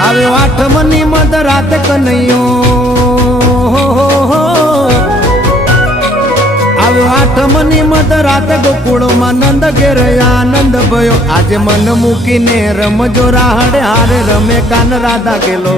આવ્યો આઠમની મધ રાત કનૈયો આવ્યો આઠમની મધ રાત ગોકુળમાં નંદ ઘેર આનંદ ભયો આજે મન મૂકીને રમજો રાહડે હારે રમે કાન રાધા કેલો